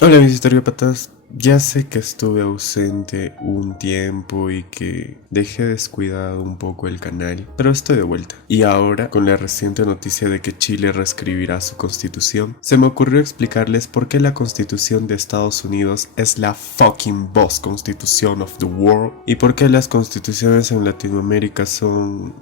Hola mis historiópatas, ya sé que estuve ausente un tiempo y que dejé descuidado un poco el canal, pero estoy de vuelta. Y ahora, con la reciente noticia de que Chile reescribirá su constitución, se me ocurrió explicarles por qué la constitución de Estados Unidos es la fucking boss constitution of the world y por qué las constituciones en Latinoamérica son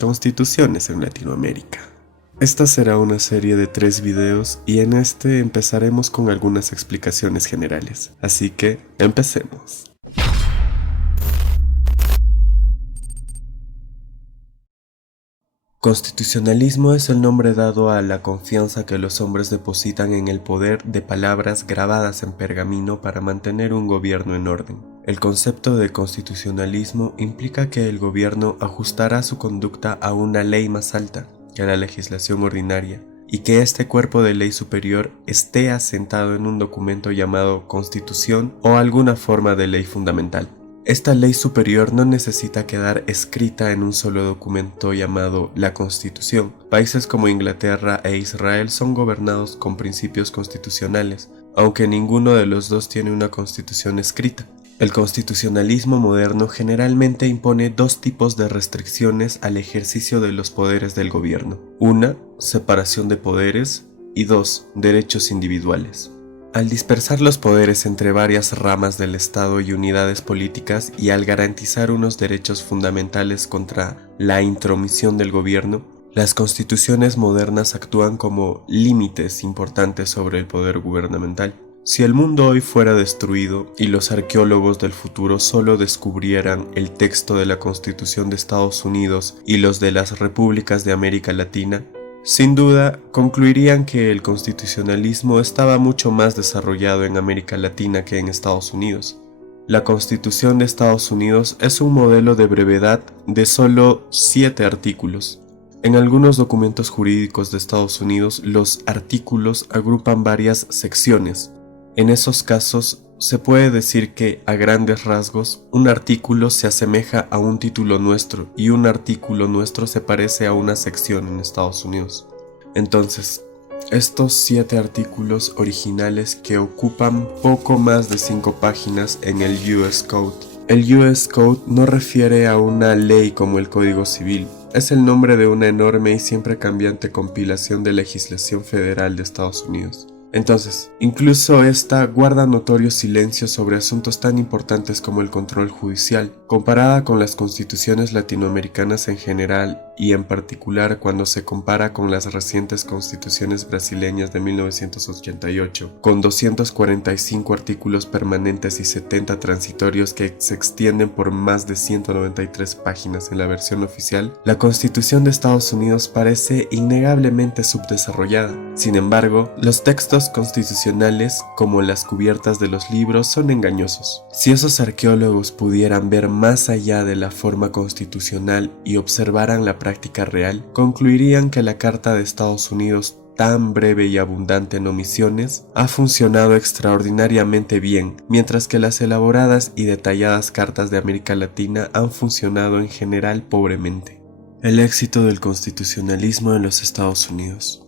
constituciones en Latinoamérica. Esta será una serie de 3 videos y en este empezaremos con algunas explicaciones generales, así que empecemos. Constitucionalismo es el nombre dado a la confianza que los hombres depositan en el poder de palabras grabadas en pergamino para mantener un gobierno en orden. El concepto de constitucionalismo implica que el gobierno ajustará su conducta a una ley más alta que la legislación ordinaria, y que este cuerpo de ley superior esté asentado en un documento llamado Constitución o alguna forma de ley fundamental. Esta ley superior no necesita quedar escrita en un solo documento llamado la Constitución. Países como Inglaterra e Israel son gobernados con principios constitucionales, aunque ninguno de los dos tiene una constitución escrita. El constitucionalismo moderno generalmente impone dos tipos de restricciones al ejercicio de los poderes del gobierno. Una, separación de poderes, y dos, derechos individuales. Al dispersar los poderes entre varias ramas del Estado y unidades políticas y al garantizar unos derechos fundamentales contra la intromisión del gobierno, las constituciones modernas actúan como límites importantes sobre el poder gubernamental. Si el mundo hoy fuera destruido y los arqueólogos del futuro solo descubrieran el texto de la Constitución de Estados Unidos y los de las repúblicas de América Latina, sin duda concluirían que el constitucionalismo estaba mucho más desarrollado en América Latina que en Estados Unidos. La Constitución de Estados Unidos es un modelo de brevedad de solo 7 artículos. En algunos documentos jurídicos de Estados Unidos, los artículos agrupan varias secciones. En esos casos, se puede decir que, a grandes rasgos, un artículo se asemeja a un título nuestro y un artículo nuestro se parece a una sección en Estados Unidos. Entonces, estos 7 artículos originales que ocupan poco más de 5 páginas en el US Code. El US Code no refiere a una ley como el Código Civil, es el nombre de una enorme y siempre cambiante compilación de legislación federal de Estados Unidos. Entonces, incluso esta guarda notorio silencio sobre asuntos tan importantes como el control judicial, comparada con las constituciones latinoamericanas en general y en particular cuando se compara con las recientes constituciones brasileñas de 1988, con 245 artículos permanentes y 70 transitorios que se extienden por más de 193 páginas en la versión oficial, la Constitución de Estados Unidos parece innegablemente subdesarrollada. Sin embargo, los textos constitucionales, como las cubiertas de los libros, son engañosos. Si esos arqueólogos pudieran ver más allá de la forma constitucional y observaran la práctica real, concluirían que la Carta de Estados Unidos, tan breve y abundante en omisiones, ha funcionado extraordinariamente bien, mientras que las elaboradas y detalladas cartas de América Latina han funcionado en general pobremente. El éxito del constitucionalismo en los Estados Unidos.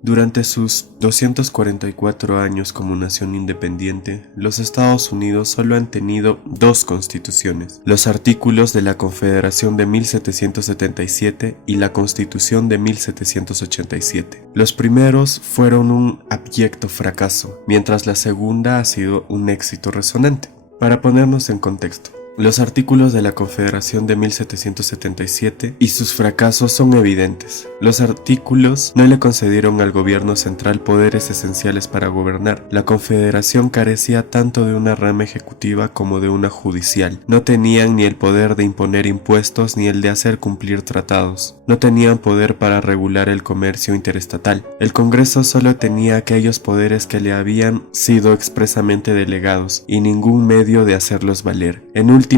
Durante sus 244 años como nación independiente, los Estados Unidos solo han tenido 2 constituciones, los artículos de la Confederación de 1777 y la Constitución de 1787. Los primeros fueron un abyecto fracaso, mientras la segunda ha sido un éxito resonante. Para ponernos en contexto, los artículos de la Confederación de 1777 y sus fracasos son evidentes. Los artículos no le concedieron al gobierno central poderes esenciales para gobernar. La Confederación carecía tanto de una rama ejecutiva como de una judicial. No tenían ni el poder de imponer impuestos ni el de hacer cumplir tratados. No tenían poder para regular el comercio interestatal. El Congreso solo tenía aquellos poderes que le habían sido expresamente delegados y ningún medio de hacerlos valer. En últimas,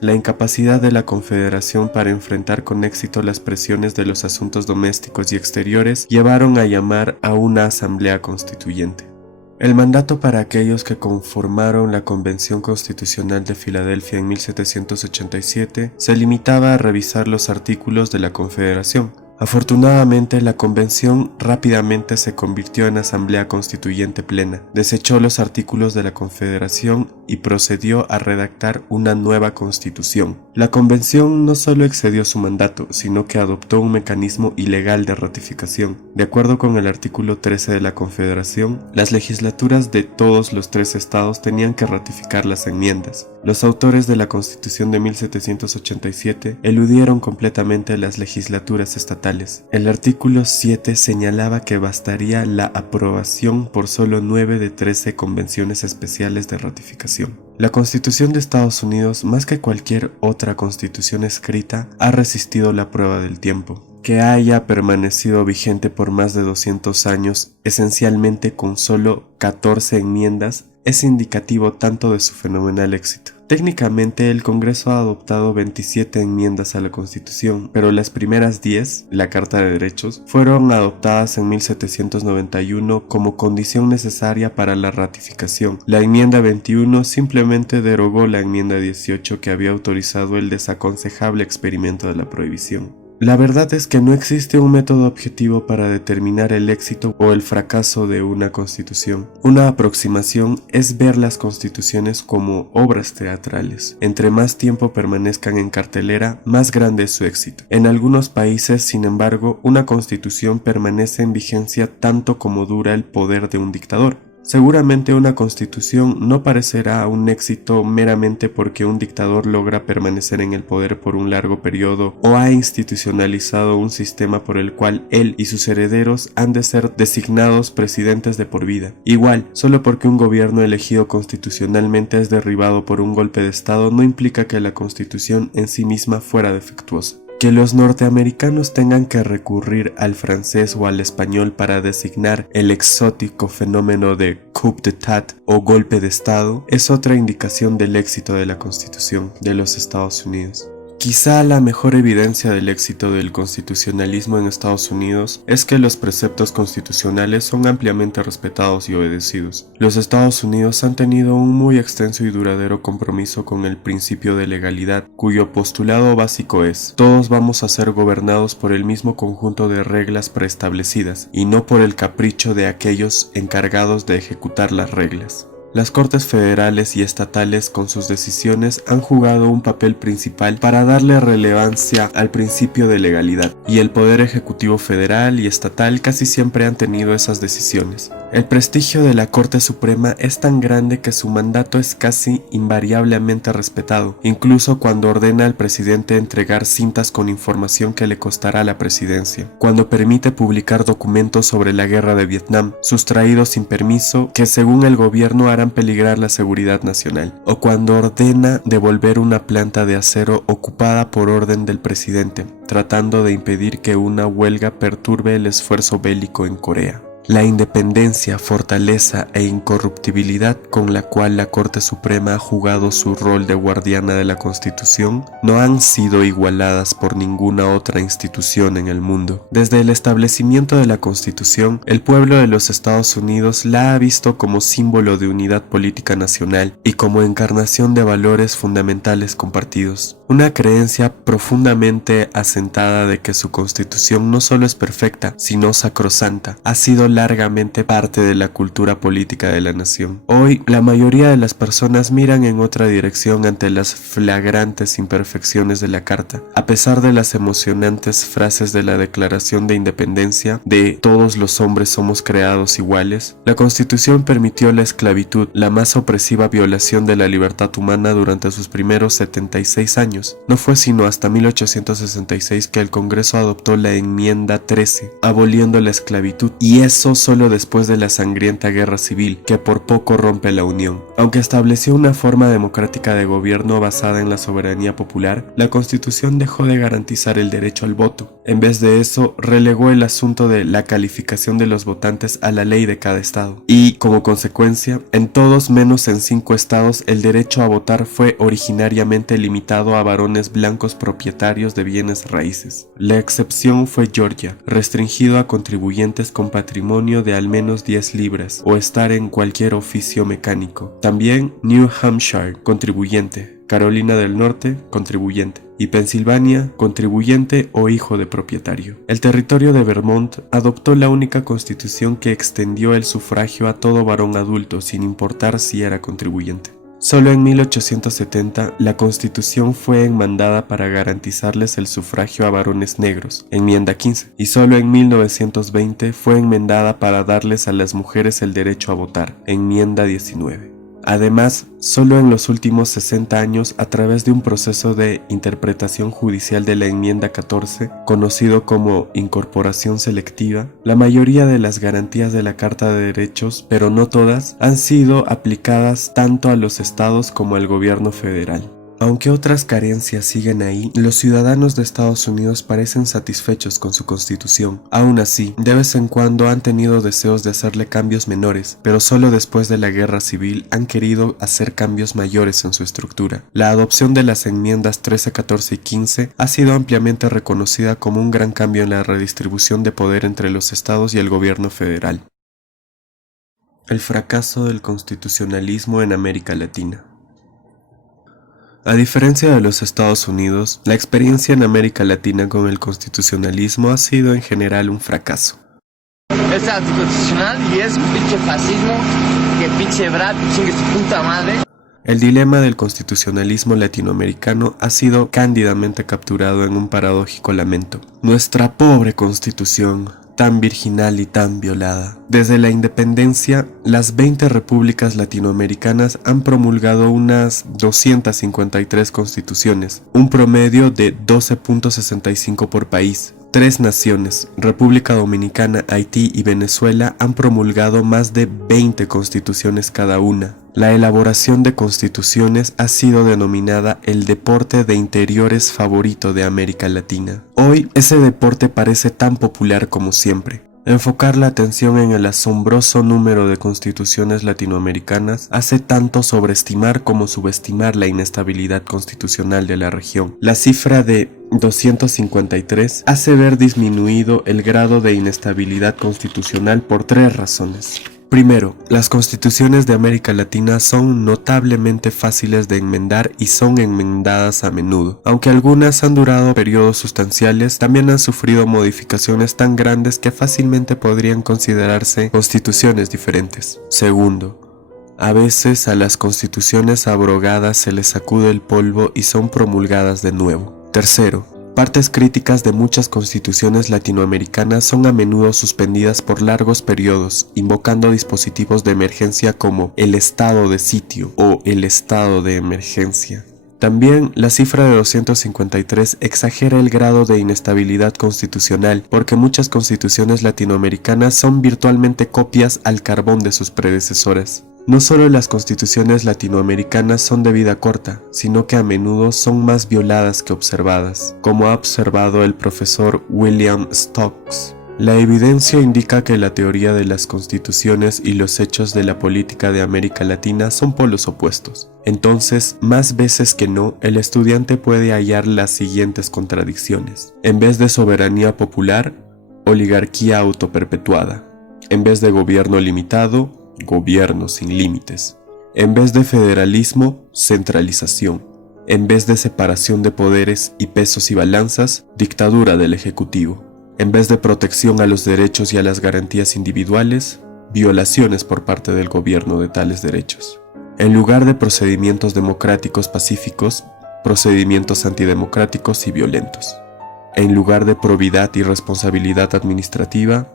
la incapacidad de la Confederación para enfrentar con éxito las presiones de los asuntos domésticos y exteriores llevaron a llamar a una asamblea constituyente. El mandato para aquellos que conformaron la Convención Constitucional de Filadelfia en 1787 se limitaba a revisar los artículos de la Confederación. Afortunadamente, la convención rápidamente se convirtió en asamblea constituyente plena, desechó los artículos de la Confederación y procedió a redactar una nueva constitución. La convención no solo excedió su mandato, sino que adoptó un mecanismo ilegal de ratificación. De acuerdo con el artículo 13 de la Confederación, las legislaturas de todos los 3 estados tenían que ratificar las enmiendas. Los autores de la Constitución de 1787 eludieron completamente las legislaturas estatales. El artículo 7 señalaba que bastaría la aprobación por solo 9 de 13 convenciones especiales de ratificación. La Constitución de Estados Unidos, más que cualquier otra constitución escrita, ha resistido la prueba del tiempo. Que haya permanecido vigente por más de 200 años, esencialmente con solo 14 enmiendas, es indicativo tanto de su fenomenal éxito. Técnicamente, el Congreso ha adoptado 27 enmiendas a la Constitución, pero las primeras 10, la Carta de Derechos, fueron adoptadas en 1791 como condición necesaria para la ratificación. La enmienda 21 simplemente derogó la enmienda 18 que había autorizado el desaconsejable experimento de la prohibición. La verdad es que no existe un método objetivo para determinar el éxito o el fracaso de una constitución. Una aproximación es ver las constituciones como obras teatrales. Entre más tiempo permanezcan en cartelera, más grande es su éxito. En algunos países, sin embargo, una constitución permanece en vigencia tanto como dura el poder de un dictador. Seguramente una constitución no parecerá un éxito meramente porque un dictador logra permanecer en el poder por un largo periodo o ha institucionalizado un sistema por el cual él y sus herederos han de ser designados presidentes de por vida. Igual, solo porque un gobierno elegido constitucionalmente es derribado por un golpe de estado no implica que la constitución en sí misma fuera defectuosa. Que los norteamericanos tengan que recurrir al francés o al español para designar el exótico fenómeno de coup d'état o golpe de estado es otra indicación del éxito de la Constitución de los Estados Unidos. Quizá la mejor evidencia del éxito del constitucionalismo en Estados Unidos es que los preceptos constitucionales son ampliamente respetados y obedecidos. Los Estados Unidos han tenido un muy extenso y duradero compromiso con el principio de legalidad, cuyo postulado básico es: todos vamos a ser gobernados por el mismo conjunto de reglas preestablecidas, y no por el capricho de aquellos encargados de ejecutar las reglas. Las Cortes federales y estatales con sus decisiones han jugado un papel principal para darle relevancia al principio de legalidad, y el Poder Ejecutivo federal y estatal casi siempre han tenido esas decisiones. El prestigio de la Corte Suprema es tan grande que su mandato es casi invariablemente respetado, incluso cuando ordena al presidente entregar cintas con información que le costará la presidencia, cuando permite publicar documentos sobre la guerra de Vietnam, sustraídos sin permiso, que según el gobierno harán peligrar la seguridad nacional, o cuando ordena devolver una planta de acero ocupada por orden del presidente, tratando de impedir que una huelga perturbe el esfuerzo bélico en Corea. La independencia, fortaleza e incorruptibilidad con la cual la Corte Suprema ha jugado su rol de guardiana de la Constitución no han sido igualadas por ninguna otra institución en el mundo. Desde el establecimiento de la Constitución, el pueblo de los Estados Unidos la ha visto como símbolo de unidad política nacional y como encarnación de valores fundamentales compartidos. Una creencia profundamente asentada de que su Constitución no solo es perfecta, sino sacrosanta, ha sido largamente parte de la cultura política de la nación. Hoy, la mayoría de las personas miran en otra dirección ante las flagrantes imperfecciones de la Carta. A pesar de las emocionantes frases de la Declaración de Independencia, de todos los hombres somos creados iguales, la Constitución permitió la esclavitud, la más opresiva violación de la libertad humana durante sus primeros 76 años. No fue sino hasta 1866 que el Congreso adoptó la enmienda 13, aboliendo la esclavitud, y eso solo después de la sangrienta guerra civil, que por poco rompe la Unión. Aunque estableció una forma democrática de gobierno basada en la soberanía popular, la Constitución dejó de garantizar el derecho al voto. En vez de eso, relegó el asunto de la calificación de los votantes a la ley de cada estado. Y, como consecuencia, en todos menos en 5 estados el derecho a votar fue originariamente limitado a varones blancos propietarios de bienes raíces. La excepción fue Georgia, restringido a contribuyentes con patrimonio de al menos 10 libras o estar en cualquier oficio mecánico. También New Hampshire, contribuyente. Carolina del Norte, contribuyente, y Pensilvania, contribuyente o hijo de propietario. El territorio de Vermont adoptó la única constitución que extendió el sufragio a todo varón adulto sin importar si era contribuyente. Solo en 1870 la Constitución fue enmendada para garantizarles el sufragio a varones negros, enmienda 15, y solo en 1920 fue enmendada para darles a las mujeres el derecho a votar, enmienda 19. Además, solo en los últimos 60 años, a través de un proceso de interpretación judicial de la enmienda 14, conocido como incorporación selectiva, la mayoría de las garantías de la Carta de Derechos, pero no todas, han sido aplicadas tanto a los estados como al gobierno federal. Aunque otras carencias siguen ahí, los ciudadanos de Estados Unidos parecen satisfechos con su constitución. Aún así, de vez en cuando han tenido deseos de hacerle cambios menores, pero solo después de la guerra civil han querido hacer cambios mayores en su estructura. La adopción de las enmiendas 13, 14 y 15 ha sido ampliamente reconocida como un gran cambio en la redistribución de poder entre los estados y el gobierno federal. El fracaso del constitucionalismo en América Latina. A diferencia de los Estados Unidos, la experiencia en América Latina con el constitucionalismo ha sido en general un fracaso. Es anticonstitucional y es un pinche fascismo, que pinche Brad chingue su puta madre. El dilema del constitucionalismo latinoamericano ha sido cándidamente capturado en un paradójico lamento. Nuestra pobre constitución, tan virginal y tan violada. Desde la independencia, las 20 repúblicas latinoamericanas han promulgado unas 253 constituciones, un promedio de 12.65 por país. 3 naciones, República Dominicana, Haití y Venezuela, han promulgado más de 20 constituciones cada una. La elaboración de constituciones ha sido denominada el deporte de interiores favorito de América Latina. Hoy, ese deporte parece tan popular como siempre. Enfocar la atención en el asombroso número de constituciones latinoamericanas hace tanto sobreestimar como subestimar la inestabilidad constitucional de la región. La cifra de 253 hace ver disminuido el grado de inestabilidad constitucional por 3 razones. Primero, las constituciones de América Latina son notablemente fáciles de enmendar y son enmendadas a menudo. Aunque algunas han durado periodos sustanciales, también han sufrido modificaciones tan grandes que fácilmente podrían considerarse constituciones diferentes. Segundo, a veces a las constituciones abrogadas se les sacude el polvo y son promulgadas de nuevo. Tercero, partes críticas de muchas constituciones latinoamericanas son a menudo suspendidas por largos periodos, invocando dispositivos de emergencia como el estado de sitio o el estado de emergencia. También la cifra de 253 exagera el grado de inestabilidad constitucional porque muchas constituciones latinoamericanas son virtualmente copias al carbón de sus predecesoras. No solo las constituciones latinoamericanas son de vida corta, sino que a menudo son más violadas que observadas, como ha observado el profesor William Stokes. La evidencia indica que la teoría de las constituciones y los hechos de la política de América Latina son polos opuestos. Entonces, más veces que no, el estudiante puede hallar las siguientes contradicciones. En vez de soberanía popular, oligarquía autoperpetuada. En vez de gobierno limitado, gobierno sin límites. En vez de federalismo, centralización. En vez de separación de poderes y pesos y balanzas, dictadura del Ejecutivo. En vez de protección a los derechos y a las garantías individuales, violaciones por parte del gobierno de tales derechos. En lugar de procedimientos democráticos pacíficos, procedimientos antidemocráticos y violentos. En lugar de probidad y responsabilidad administrativa,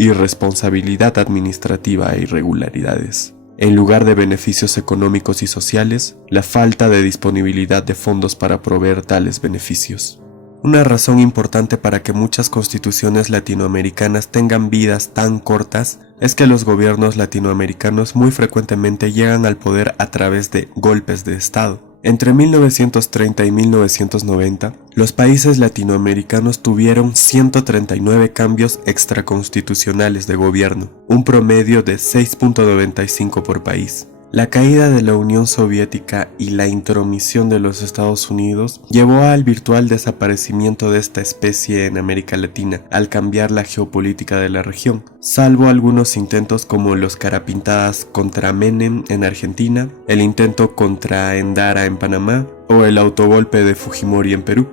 irresponsabilidad administrativa e irregularidades. En lugar de beneficios económicos y sociales, la falta de disponibilidad de fondos para proveer tales beneficios. Una razón importante para que muchas constituciones latinoamericanas tengan vidas tan cortas es que los gobiernos latinoamericanos muy frecuentemente llegan al poder a través de golpes de Estado. Entre 1930 y 1990, los países latinoamericanos tuvieron 139 cambios extraconstitucionales de gobierno, un promedio de 6.95 por país. La caída de la Unión Soviética y la intromisión de los Estados Unidos llevó al virtual desaparecimiento de esta especie en América Latina, al cambiar la geopolítica de la región, salvo algunos intentos como los carapintadas contra Menem en Argentina, el intento contra Endara en Panamá o el autogolpe de Fujimori en Perú.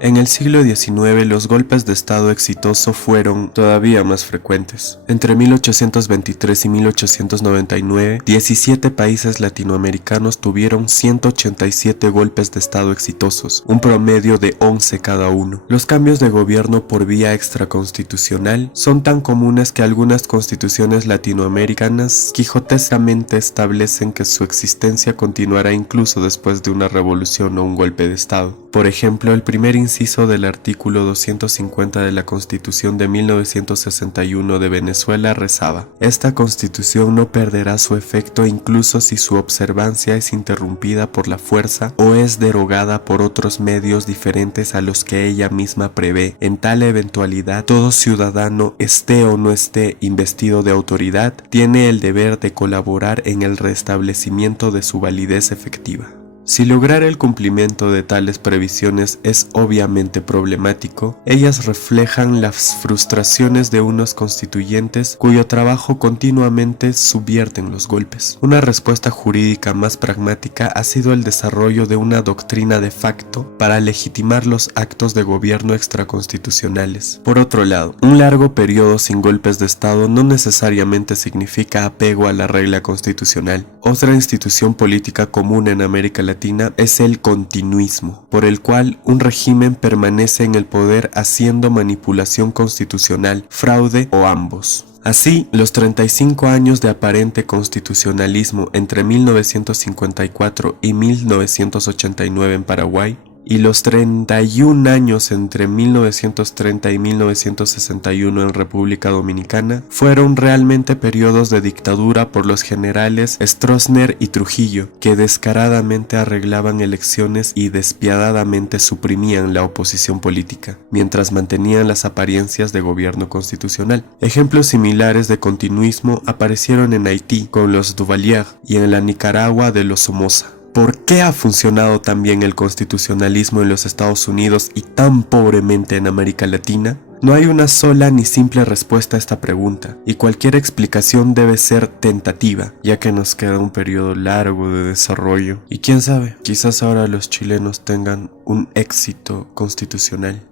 En el siglo XIX los golpes de estado exitoso fueron todavía más frecuentes. Entre 1823 y 1899, 17 países latinoamericanos tuvieron 187 golpes de estado exitosos, un promedio de 11 cada uno. Los cambios de gobierno por vía extraconstitucional son tan comunes que algunas constituciones latinoamericanas quijotescamente establecen que su existencia continuará incluso después de una revolución o un golpe de estado. Por ejemplo, el primer inciso del artículo 250 de la Constitución de 1961 de Venezuela rezaba: "Esta Constitución no perderá su efecto incluso si su observancia es interrumpida por la fuerza o es derogada por otros medios diferentes a los que ella misma prevé. En tal eventualidad, todo ciudadano, esté o no esté investido de autoridad, tiene el deber de colaborar en el restablecimiento de su validez efectiva". Si lograr el cumplimiento de tales previsiones es obviamente problemático, ellas reflejan las frustraciones de unos constituyentes cuyo trabajo continuamente subvierten los golpes. Una respuesta jurídica más pragmática ha sido el desarrollo de una doctrina de facto para legitimar los actos de gobierno extraconstitucionales. Por otro lado, un largo periodo sin golpes de Estado no necesariamente significa apego a la regla constitucional. Otra institución política común en América Latina es el continuismo, por el cual un régimen permanece en el poder haciendo manipulación constitucional, fraude o ambos. Así, los 35 años de aparente constitucionalismo entre 1954 y 1989 en Paraguay, y los 31 años entre 1930 y 1961 en República Dominicana fueron realmente periodos de dictadura por los generales Stroessner y Trujillo, que descaradamente arreglaban elecciones y despiadadamente suprimían la oposición política, mientras mantenían las apariencias de gobierno constitucional. Ejemplos similares de continuismo aparecieron en Haití con los Duvalier y en la Nicaragua de los Somoza. ¿Por qué ha funcionado tan bien el constitucionalismo en los Estados Unidos y tan pobremente en América Latina? No hay una sola ni simple respuesta a esta pregunta, y cualquier explicación debe ser tentativa, ya que nos queda un periodo largo de desarrollo. Y quién sabe, quizás ahora los chilenos tengan un éxito constitucional.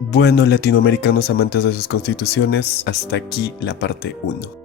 Bueno, latinoamericanos amantes de sus constituciones, hasta aquí la parte 1.